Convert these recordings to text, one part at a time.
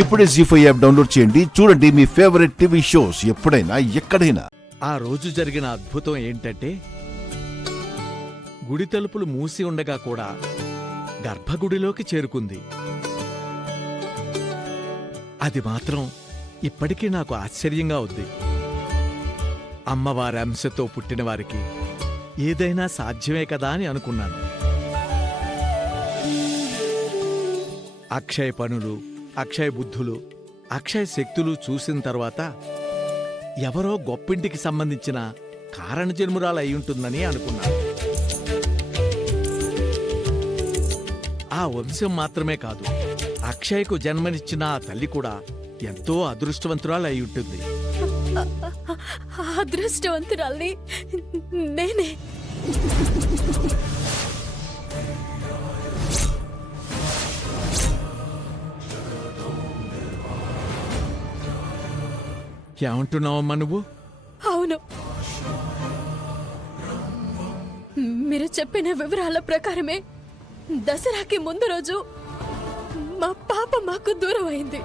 ఇప్పుడే జీ5 app download చేయండి. చూడండి మీ ఫేవరెట్ టీవీ షోస్ ఎప్పుడైనా ఎక్కడైనా. ఆ రోజు జరిగిన అద్భుతం ఏంటంటే, గుడి తలుపులు మూసి ఉండగా కూడా గర్భగుడిలోకి చేరుకుంది. అది మాత్రం ఇప్పటికీ నాకు ఆశ్చర్యంగా ఉంది. అమ్మవారి అంశతో పుట్టిన వారికి ఏదైనా సాధ్యమే కదా అని అనుకున్నాను. అక్షయ పనులు, అక్షయ బుద్ధులు, అక్షయ శక్తులు చూసిన తర్వాత ఎవరో గొప్పింటికి సంబంధించిన కారణజన్మురాలు అయ్యుంటుందని అనుకున్నాను. ఆ వంశం మాత్రమే కాదు, అక్షయకు జన్మనిచ్చిన ఆ తల్లి కూడా ఎంతో అదృష్టవంతురాలు అయి ఉంటుంది. అదృష్టవంతురాల్ని నేనే. ఏమంటున్నావమ్మా నువ్వు? అవును, మీరు చెప్పిన వివరాల ప్రకారమే దసరాకి ముందు రోజు మా పాప మాకు దూరం అయింది.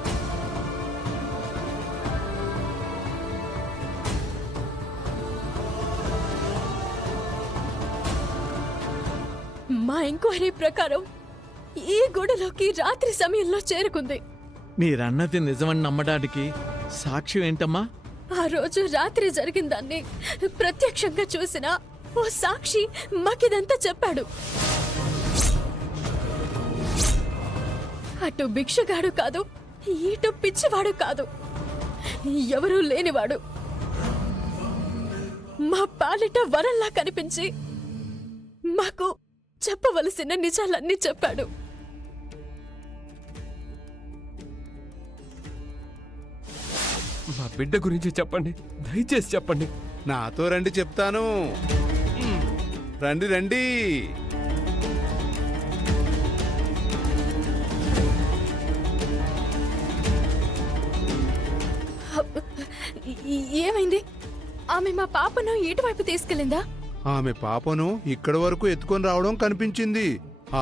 మా ఎంక్వైరీ ప్రకారం ఈ గుడిలోకి రాత్రి సమయంలో చేరుకుంది. మీరన్నది నిజమని నమ్మడానికి సాక్ష్యం ఏంటమ్మా? ఆ రోజు రాత్రి జరిగిన దాన్ని ప్రత్యక్షంగా చూసిన ఓ సాక్షి మాకిదంతా చెప్పాడు. అటు భిక్షగాడు కాదు, ఇటు పిచ్చివాడు కాదు, ఎవరూ లేనివాడు. మా పాలిట వరంలా కనిపించి మాకు చెప్పవలసిన నిజాలన్నీ చెప్పాడు. మా బిడ్డ గురించి చెప్పండి, దయచేసి చెప్పండి. నాతో రండి, చెప్తాను. రండి రండి. ఏమైంది? ఆమె మా పాపను ఇటువైపు తీసుకెళ్ళిందా? ఆమె పాపను ఇక్కడి వరకు ఎత్తుకొని రావడం కనిపించింది,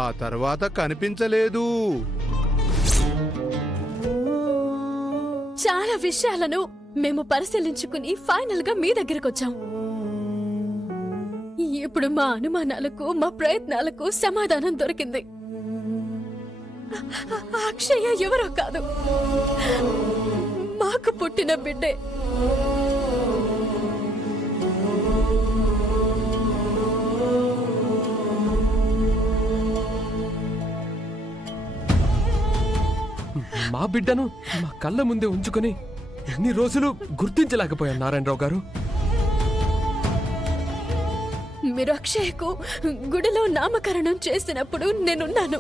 ఆ తర్వాత కనిపించలేదు. చాలా విషయాలను మేము పరిశీలించుకుని ఫైనల్ గా మీ దగ్గరకు వచ్చాం. ఇప్పుడు మా అనుమానాలకు, మా ప్రయత్నాలకు సమాధానం దొరికింది. అక్షయ ఎవరో కాదు, మాకు పుట్టిన బిడ్డే. మా బిడ్డను మా కళ్ళ ముందే ఉంచుకొని ఎన్ని రోజులు గుర్తించలేకపోయాను నారాయణరావు గారు. మీరు అక్షయకు గుడిలో నామకరణం చేసినప్పుడు నేనున్నాను.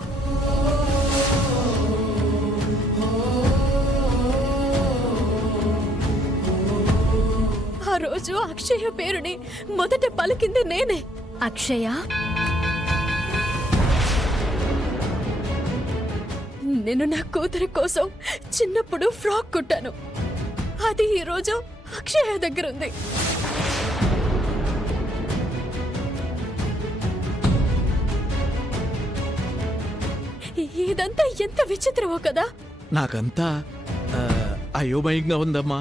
ఆ రోజు అక్షయ పేరుని మొదట పలికింది నేనే. అక్షయ, నేను నా కూతురి కోసం చిన్నప్పుడు ఫ్రాక్ కుట్టాను. అది ఈ రోజు అక్షయ దగ్గర ఉంది. ఇదంతా ఎంత విచిత్రమో కదా. నాకంతా అయోమయంగా ఉందమ్మా.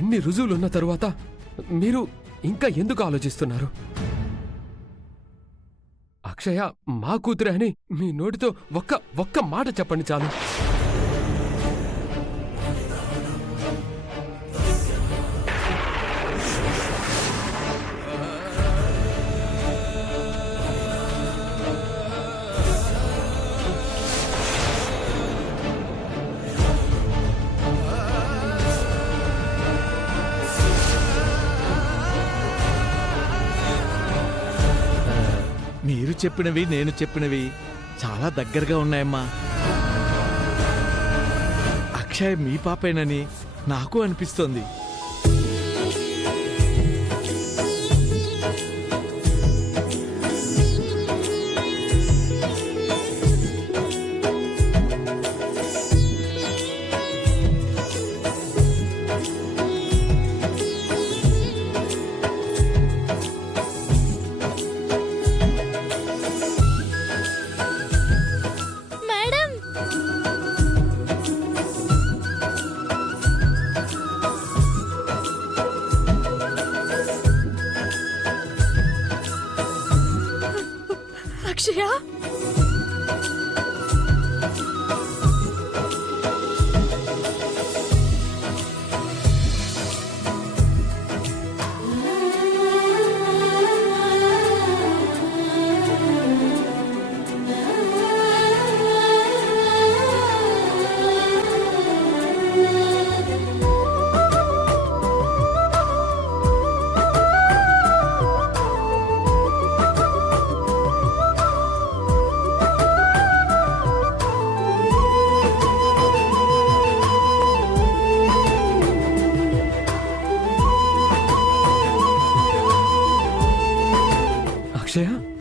ఇన్ని రుజువులున్న తరువాత మీరు ఇంకా ఎందుకు ఆలోచిస్తున్నారు? అక్షయ మా కూతురే అని మీ నోటితో ఒక్క మాట చెప్పండి చాలు. మీరు చెప్పినవి, నేను చెప్పినవి చాలా దగ్గరగా ఉన్నాయమ్మా. అక్షయ్ మీ పాపేనని నాకు అనిపిస్తోంది. అక్షయ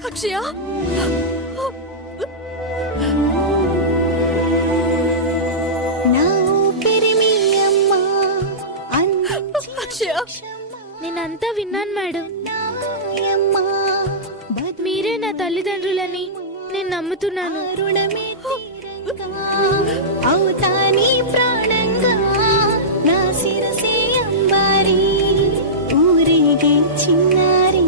అక్షయ అక్షయ అక్షయ నేనంతా విన్నాను మేడం. మీరే నా తల్లిదండ్రులని నేను నమ్ముతున్నాను. అవుతాని ప్రాణంగా నా శిరసే అంబారి ఊరేగే చిన్నారి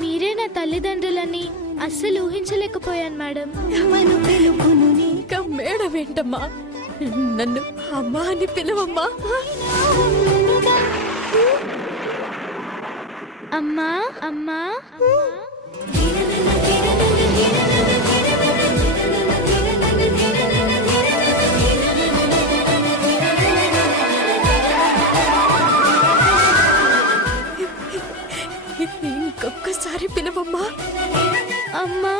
మీరే నా తల్లిదండ్రులని అస్సలు ఊహించలేకపోయాను మేడం. ఇంకా మేడం ఏంటమ్మా, నన్ను అమ్మా అని పిలవమ్మా. అమ్మా అమ్మా ఇంకొకసారి పిలవమ్మా. అమ్మా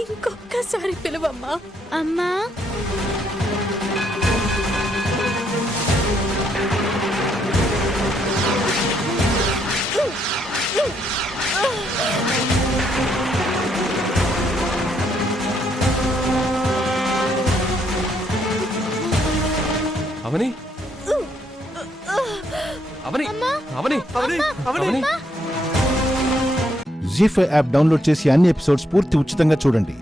ఇంకొకసారి పిలవమ్మా. అమ్మా అవని అవని అవని అవని అవని జీ5 యాప్ డౌన్లోడ్ చేసి అన్ని ఎపిసోడ్స్ పూర్తి ఉచితంగా చూడండి.